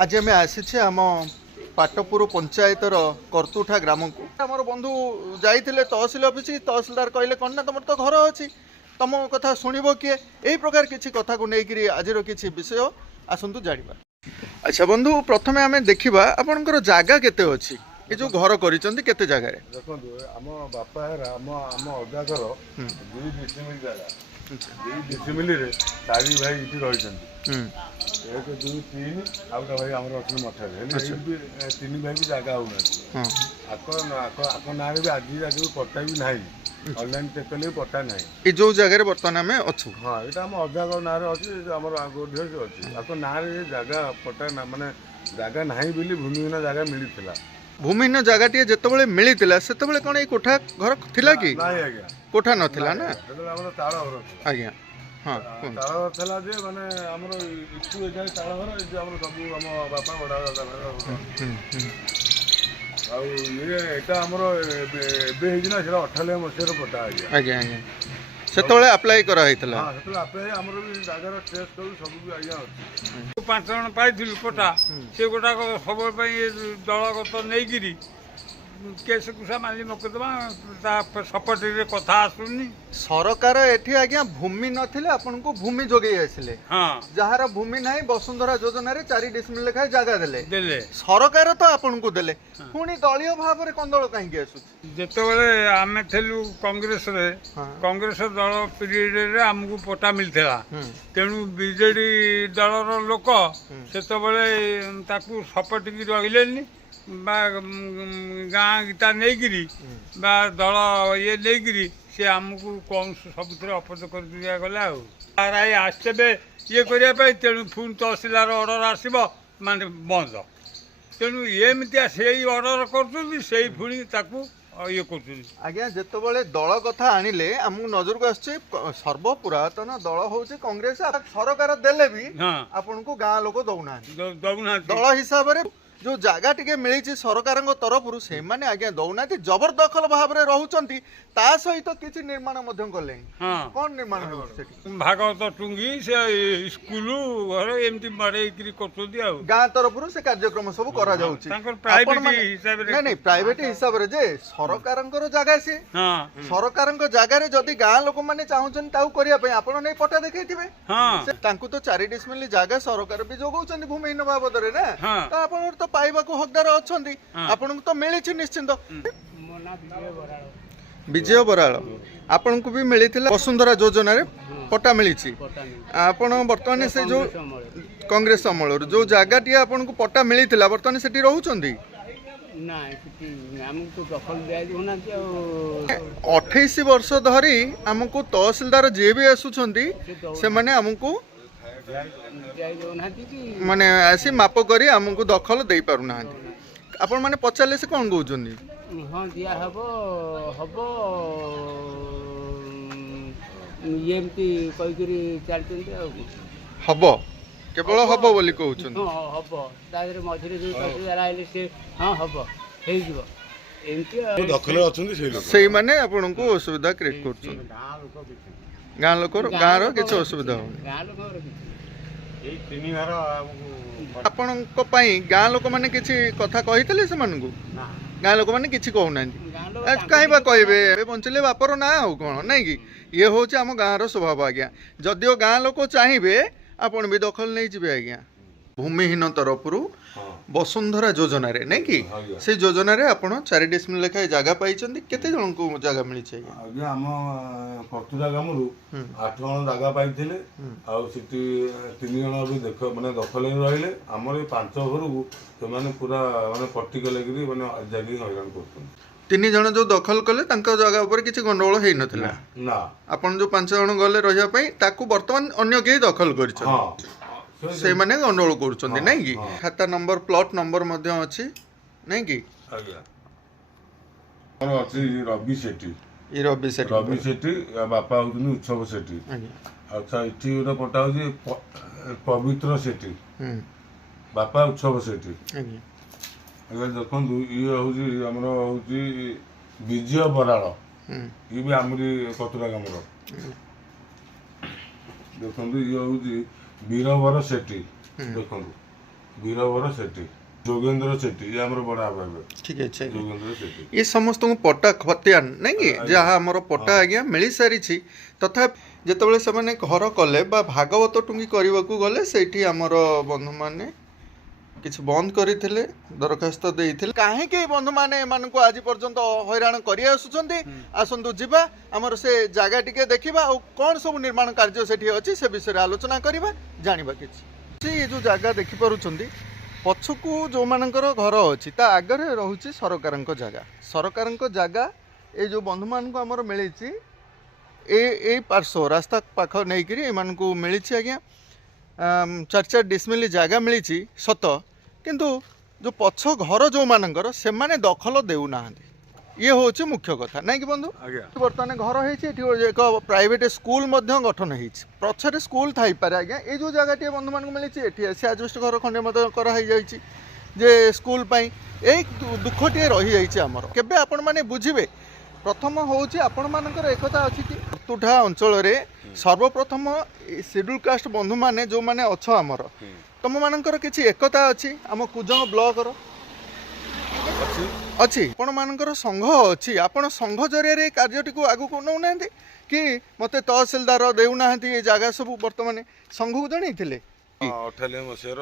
आज आम आसी आम पाटपुर पंचायतर करतुठा ग्राम को आम बंधु जाइए तहसिल ऑफिस तहसिलदार कहले कौन ना तुम तो घर अच्छी तुम कथा शुणव किए यही प्रकार किसी कथा को लेकर आज किसी विषय आसतु जाना। अच्छा बंधु प्रथम आम देखा आपंकर जगह केते अच्छी ये जो घर करते जगार देखो आम बापा आम अजा घर 2 डिसिमिल जगह 2 डिसिमिल चारि भाई ये रही 1 2 3 आउटा भाई आम मठारे 3 भाई भी जगह होना ना भी आज जाके पट्टा भी ना ऑनलाइन चेक कले पट्टा ना ये जो जगह बर्तमान आम अच्छु हाँ यहाँ आम अजा घर ना अच्छी आम आगे अच्छी आपको ना जगह पट्टा ना मानने जगह ना बोली भूमिहीन जगह मिलता भूमिहीन जगह टी जिते मिलता से कौन ये कोठा घर थिला कि कोठा नथिला ना ताल घर आज्ञा हाँ ताल घर था जे माने हमर इटू एजा ताल घर जे हमर सब हम बापा बड़ा दादा आ ये एटा हमर एबे हेजिना सेरा 98 मसेर पटा आज्ञा आज्ञा आज्ञा सेतबेले अप्लाई करा हैतला हां सेतबेले अप्लाई हमर भी जागर टेस्ट करू सब भी आज्ञा अछि 5 जण पाइथिलु कोटा से गोटा को खबर पई दलगत नेगिरी केस कुसा माली मकदमा सपोर्ट कथा आसुनी सरकार एठी आज्ञा भूमि नथिले आपन को भूमि जोगे आसिले हां जहार भूमि नाही वसुंधरा योजना रे 4 डिसमिल लेखा जगह देले सरकार तो आपन को देले पुणी दलियो भाव रे कंदळ काहे के आसु जेतेबेले आमे थेलु कांग्रेस दल पीरियड रे हमकु पट्टा मिलथला तेणु बीजेडी दलर लोक सेतेबेले ताकू सपोर्ट की रहिलेनी गाँ गीता नहीं दल ये नहीं सी आमको कौन सब अपोज कर दिया गला आरआई आसबे ये करने तेणु पुणी तहसिलदार अर्डर आसब माने बंद तेणु एमती से अर्डर कर पुणी ये कर आज्ञा जिते दल कथा आनिले आमको नजर को आसचे सर्व पुरातन दल हूँ कांग्रेस सरकार देले भी आपन को गाँ लोक दौना दल हिसाब से जो जगह टिके मिली सरकार तरफ से माने आज्ञा दौना जबरदखल भाव में रोचंती ता सहित किसी निर्माण कले कौन निर्माण भागवत टुंगी से स्कूल घर एमती मारे कर गाँ तरफ से कार्यक्रम सब करा प्राइवेट हिसाब रे जे सरकार जगह सी सरकार जगह जदि गाँ लोक मैंने चाहूँ आपण नहीं पट्टा देखा तो 4 डिसमिल जगह सरकार भी जोगाउछन भूमिहीन बाबद रे ना आपण तो पाइबा को हकदार अछंती आपण तो मिली निश्चिंत विजय बराल आपण को भी मिली वसुंधरा योजना रे पट्टा मिली आपण वर्तमान से जो कांग्रेस अमल जो जगह टी आपण को पट्टा मिली वर्तमान से रहउछंती 28 वर्ष धरी आमको तहसिलदार जे भी आसुछंती से माने आमको माने आसी माप करी आमको दखल दे पारु ना आपण माने पचारले से कोन कहउछंती हां दिया हबो हबो एमती कहि करी चलतंती हबो केवल हबो बोली कहउछंती हां हबो दादरे मझिरे जो तहसीलदार आइले से हां हबो हेइ जीवो एमती दखल अछंती से लोक सेही माने आपण को असुविधा क्रिएट करछन गाँ लोक गाँ रो किछ असुविधा हो गाँ लोक ए 3 घर आपण को पई गाँ लोक माने किछि कथा कहितले से मानकु गाँ लोक माने किछि कहू नांती काहे बा कहबे ए बंचले बापर ना हो कोन नै कि ये होचे हम गाँ रो स्वभाव आज्ञा जदियो गाँ लोक चाहिबे आपण भी दखल नै जिबे आज्ञा भूमिहीन तरफ वसुंधरा योजना रे नहीं कि से योजना रे आपण 4 डिसमिल लेखा जगह पाइछंती केते जण को जगह मिली छै आज्ञा हम करतुरा गामरु 8 जण जगह पाइथिले आ सिटी 3 जण भी देख माने दखल रहिले हमर 5 घर को से माने पूरा माने पर्टिकुलर लेकरी माने जगी हैरान करथन 3 जण जो दखल कले तांका जगह ऊपर किछि गंडगोल हेइ नथिला ना आपण जो 5 जण गले रहिया पई ताकू वर्तमान अन्य के दखल करिछ हां से माने गंडगोल करूछंती नै कि खाता नंबर प्लॉट नंबर मध्ये अछि नै कि आज्ञा और अछि रवि सेठी ई रवि सेठी बापा होउनी उत्सव सेठी अच्छा इठी ओटा पटा होजी पवित्र सेठी बापा उत्सव सेठी अगर देखो ये हूँ आमर हूँ विजय बराड़ ये भी आमरी कतुरा गामर देखो ये हूँ वीरवर सेठी देखो ବୀରବର ସେଠୀ, ଯୋଗେନ୍ଦ୍ର ସେଠୀ, ଇଏ ଆମର ବଡ଼ ବାପା ହେବେ। ଠିକ୍ ଅଛି ଆଜ୍ଞା। ଯୋଗେନ୍ଦ୍ର ସେଠୀ। ये समस्त पट्टा खतियान नहीं कि जहाँ आमर पट्टा आज्ञा मिल सारी तथापि जितेबाला से घर कले बा भागवत टुंगी करने को गले से आमर बंधु मैंने किसी बंद करते दरखास्त देते कहीं बंधु मैंने को आज पर्यंत हैरान कर आसतु जावा आमर से जगह टी देखा और कौन सब निर्माण कार्य से अच्छी से विषय आलोचना करवा जाना कि ये जो जगह देखिपुंट पछकू जो मानकर घर अच्छी ता आगे रोचे सरकार जगह सरकार जगह ये जो बंधु मान आमर मिली ए पार्श्व रास्ता पाख नहीं को मिली आज्ञा 4 डिसमिल जगह मिली सत किंतु जो पछ घर जो मानकर से माने दखल देना ये हूँ मुख्य कथा नहीं कि बंधु बर्तमान घर होती एक प्राइवेट स्कूल गठन हो पछरे स्कूल थी पारे आज्ञा ये जो जगह टी बंधु मान मिली ये आजबेस्ट घर खंडे कराई जे स्कूल एक दुखटे रही जाइए आमर केबे आपण माने बुझिबे प्रथम हूँ आपण मानकर एकता अच्छी कि तुठा अंचल सर्वप्रथम शेड्यूल कास्ट बंधु माने जो माने अच्छ आमर तुम मानकर किसी एकता अच्छी आम कुजंग ब्लॉक अच्छी आपण मानकर संघ अच्छी आपण संघ जरिए कार्यटी को आगु को नौना कि मत तहसिलदार देउना ये जगह सब बर्तमान संघ को जन 98 मसीहार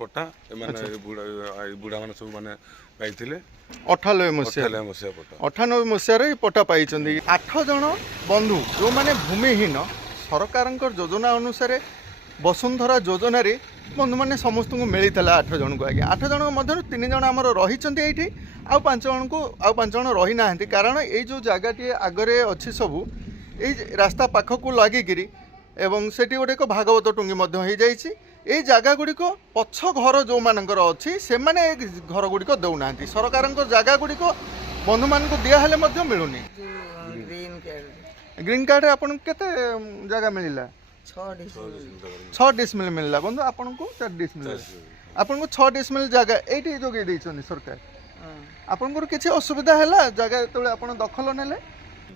पट्टा बुढ़ा मैंने सब मैंने पाई 98 मसीहा 98 मसीहार पट्टा पाई 8 जन बंधु जो माने भूमिहीन सरकार योजना अनुसार वसुंधरा योजना रे बंधु मैंने समस्त को मिलता 8 जन को आज्ञा 8 जन मध्य 3 जन आमर रही आउ 5 जन को आउ 5 जन रही ना कारण ये जो जगह आगरे अच्छी सबू ये रास्ता पाख को लगिकी एवं से गोटे एक भागवत टुंगी ये जगह गुड़िक पछ घर जो मानकर अच्छी से माने घर गुड़िक दौना सरकार जगह गुड़िक बंधु मान को दिहले मिलूनी ग्रीन कार्ड आपन केते जगह मिलला 6 डिसमिल मिलला बंधु आपन को 4 डिसमिल आपन को 6 डिसमिल जगह एठी जोगे दैछन सरकार आपन को किछि असुविधा हैला जगह तळे आपन दखल नेले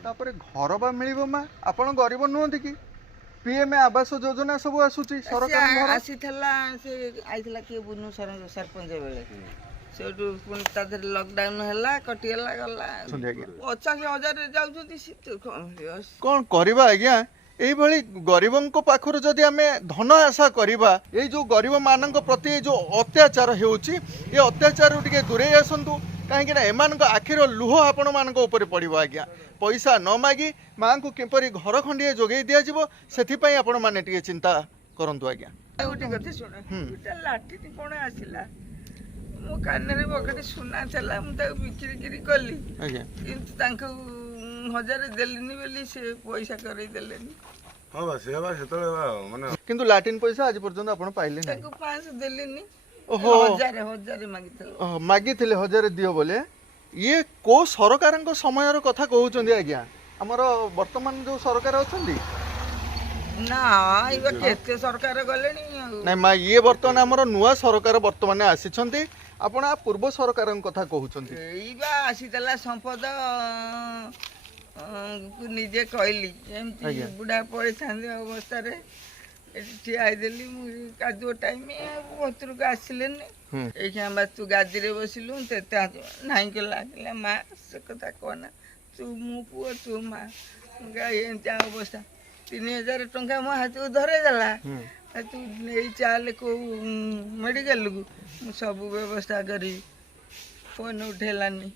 तापर घर बा मिलिबो मा आपन गरीब नुहंती कि पीएम आवास योजना सब आसुची सरकार घर आसीथला से आइथला के बुनु सरपंच बेले सेटू पुन तादर लॉकडाउन हैला कटियला गला 50,000 जाउछती कौन करबा आज्ञा यही भली गरीबों पाखर जदि आमे धन आशा करबा ये जो गरीब मानक प्रति जो अत्याचार होउची ये अत्याचार टिके दूरे आसंतु कहीं एमान आखिर लुह आपण मानक ऊपर पड़ो आज्ञा पैसा न मागी माँ को किपरि घर खंडिए जोगे दिज्व से आपण मैंने टे चिंता करंतु आज्ञा गोटे कथा शुण लाठी कौन आसला मो कान बकटे सुना चला मुझे बिक्री कली किंतु 1000 देलिनी बोली से पैसा करई देलेनी हां बस ये बस तो माने किंतु लाटिन पैसा आज पर्यंत आपण पाइले नै ताको 500 देलिनी ओहो 1000 मागिथल मागिथिले 1000 दियो बोले ये को सरकार समय कथा कहउचंदी आज्ञा हमर वर्तमान जो सरकार अछंदी ना इबा केते सरकार गलेनी नै मा ये वर्तमान हमर नुवा सरकार वर्तमान आसीछंती आपण आ पूर्व सरकार कथा कहउचंती इबा आसीतला संपद निजे कहली एमती बुढ़ा पड़े थांदे अवस्था रे ठिया देली कादुओ टाइम भतर को आसिले ये बस तू गादी रे बसिलु नाई के लागला माँ से कथा कहना तू मु पुओ तू माँ एमती अवस्था 3000 टंका मो हाथ को धरे देला तू नहीं चल को मेडिकल को सब व्यवस्था करी फोन उठेलानी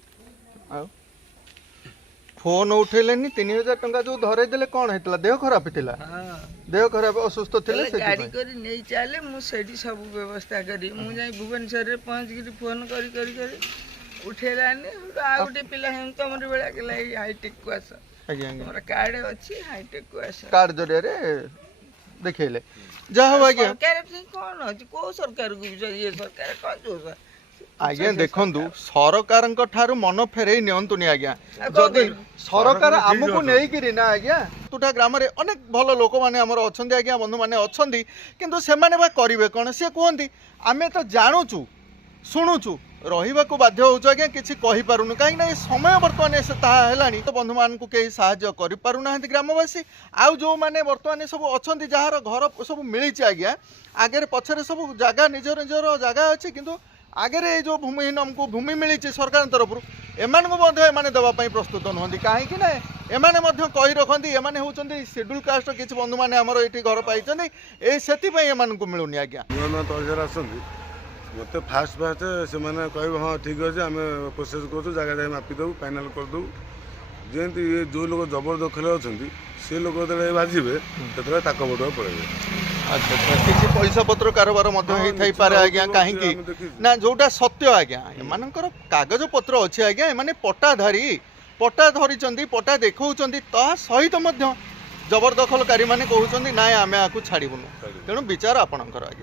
फोन उठेलेनी 3000 टंका जो धरे देले कौन हेतला देह खराब हेतला देह खराब असुस्थ थिले से गाड़ी करी नहीं चले मु सेठी सब व्यवस्था करी मु जाई भुवनेश्वर रे पहुंच गिरी फोन करी करी करी उठेलानी आउटे पिला हम तमर बेला के लाई हाईटेक को आस आज्ञा हमर कार्ड अछि हाईटेक को आस कार्ड जरिया रे देखेले जा हो आज्ञा सरकार कौन अछि को सरकार को ये सरकार कौन जो आज्ञा देखंतु सरकार ठारू मन फेरई नियंतुनी आज्ञा जदि सरकार आमको नहीं ना आज्ञा तुठा ग्राम रे अनेक भल लोक माने हमर अछंदी आज्ञा बंधु माने अछंदी किंतु से माने बा करिवे कोन से कहंती आमे तो जानूचु ଶୁଣୁଛୁ ରହିବାକୁ ବାଧ୍ୟ ହେଉଛୁ ଆଜ୍ଞା, କିଛି କହିପାରୁନୁ କାହିଁକି ନା ଏ ସମୟ ବର୍ତ୍ତମାନ ସେ ତାହା ହେଲାଣି ତ ବନ୍ଧୁମାନଙ୍କୁ କେହି ସାହାଯ୍ୟ କରିପାରୁନାହାନ୍ତି ଗ୍ରାମବାସୀ। ଆଉ ଯେଉଁମାନେ ବର୍ତ୍ତମାନ ସବୁ ଅଛନ୍ତି ଯାହାର ଘର ସବୁ ମିଳିଛି ଆଜ୍ଞା, ଆଗରେ ପଛରେ ସବୁ ଜାଗା ନିଜର ନିଜର ଜାଗା ଅଛି, କିନ୍ତୁ ଆଗରେ ଏଇ ଯେଉଁ ଭୂମିହୀନଙ୍କୁ ଭୂମି ମିଳିଛି ସରକାରଙ୍କ ତରଫରୁ ଏମାନଙ୍କୁ ମଧ୍ୟ ଏମାନେ ଦେବା ପାଇଁ ପ୍ରସ୍ତୁତ ନୁହନ୍ତି। କାହିଁକି ନା ଏମାନେ ମଧ୍ୟ କହି ରଖନ୍ତି ଏମାନେ ହେଉଛନ୍ତି ସିଡ୍ୟୁଲ୍ କାଷ୍ଟର କିଛି ବନ୍ଧୁମାନେ ଆମର ଏଇଠି ଘର ପାଇଛନ୍ତି, ଏଇ ସେଥିପାଇଁ ଏମାନଙ୍କୁ ମିଳୁନି ଆଜ୍ଞା। ନୂଆ ନୂଆ ତହସିଲଦାର ଆସନ୍ତି, ମୋତେ ଫାଷ୍ଟ ସେମାନେ କହିବେ ହଁ ଠିକ୍ ଅଛି ଆମେ ପ୍ରୋସେସ୍ କରୁଛୁ, ଜାଗା ଯାଇ ମାପିଦେବୁ, ଫାଇନାଲ୍ କରିଦେବୁ। ଯେମିତି ଇଏ ଯେଉଁ ଲୋକ ଜବରଦଖଲରେ ଅଛନ୍ତି ସେ ଲୋକ ଯେତେବେଳେ ବାଜିବେ ସେତେବେଳେ ତାକ ବଟୁଆ ପଳେଇବେ। ଆଚ୍ଛା ଆଚ୍ଛା, କିଛି ପଇସା ପତ୍ର କାରବାର ମଧ୍ୟ ହେଇଥାଇପାରେ ଆଜ୍ଞା। କାହିଁକି ନା ଯୋଉଟା ସତ୍ୟ ଆଜ୍ଞା, ଏମାନଙ୍କର କାଗଜ ପତ୍ର ଅଛି ଆଜ୍ଞା, ଏମାନେ ପଟା ଧରିଛନ୍ତି, ପଟା ଦେଖାଉଛନ୍ତି, ତା ସହିତ ମଧ୍ୟ ଜବରଦଖଲକାରୀ ମାନେ କହୁଛନ୍ତି ନାଇଁ ଆମେ ଆକୁ ଛାଡ଼ିବୁନୁ। ତେଣୁ ବିଚାର ଆପଣଙ୍କର ଆଜ୍ଞା।